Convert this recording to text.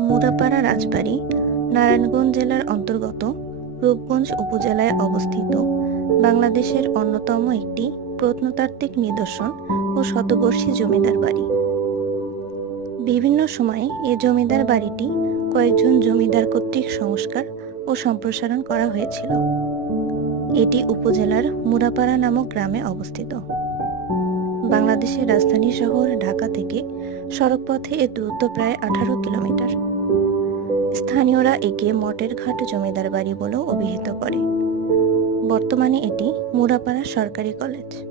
মুরাপাড়া রাজবাড়ী নারায়ণগঞ্জ জেলার অন্তর্গত রূপগঞ্জ উপজেলায় অবস্থিত বাংলাদেশের অন্যতম একটি প্রত্নতাত্ত্বিক নিদর্শন ও শতবর্ষী জমিদার বাড়ি। বিভিন্ন সময়ে এ জমিদার বাড়িটি কয়েকজন জমিদার কর্তৃক সংস্কার ও সম্প্রসারণ করা হয়েছিল। এটি উপজেলার মুরাপাড়া নামক গ্রামে অবস্থিত। বাংলাদেশের রাজধানী শহর ঢাকা থেকে সড়কপথে এর দূরত্ব প্রায় 18 কিলোমিটার। স্থানীয়রা একে মটের ঘাট জমিদার বাড়ি বলেও অভিহিত করে। বর্তমানে এটি মুরাপাড়া সরকারি কলেজ।